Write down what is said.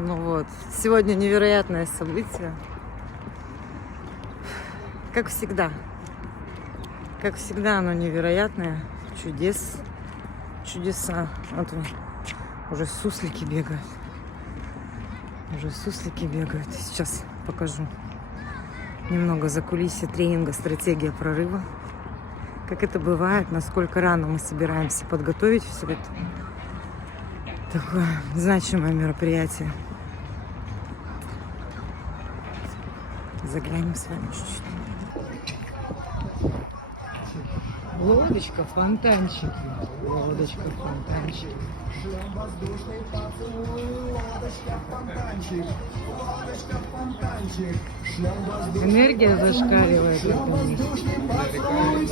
Ну вот, сегодня невероятное событие. Как всегда. Как всегда оно невероятное. Чудеса. Вот уже суслики бегают. Сейчас покажу немного закулисья тренинга «Стратегия прорыва». Как это бывает, насколько рано мы собираемся подготовить все это. Такое значимое мероприятие. Заглянем с вами чуть-чуть. Лодочка, фонтанчики. Лодочка, фонтанчики. Воздушный поцелуй, лодочка, фонтанчик, лодочка, фонтанчик, шлем воздушный. Энергия зашкаливает. Шлем воздушный поцелуй.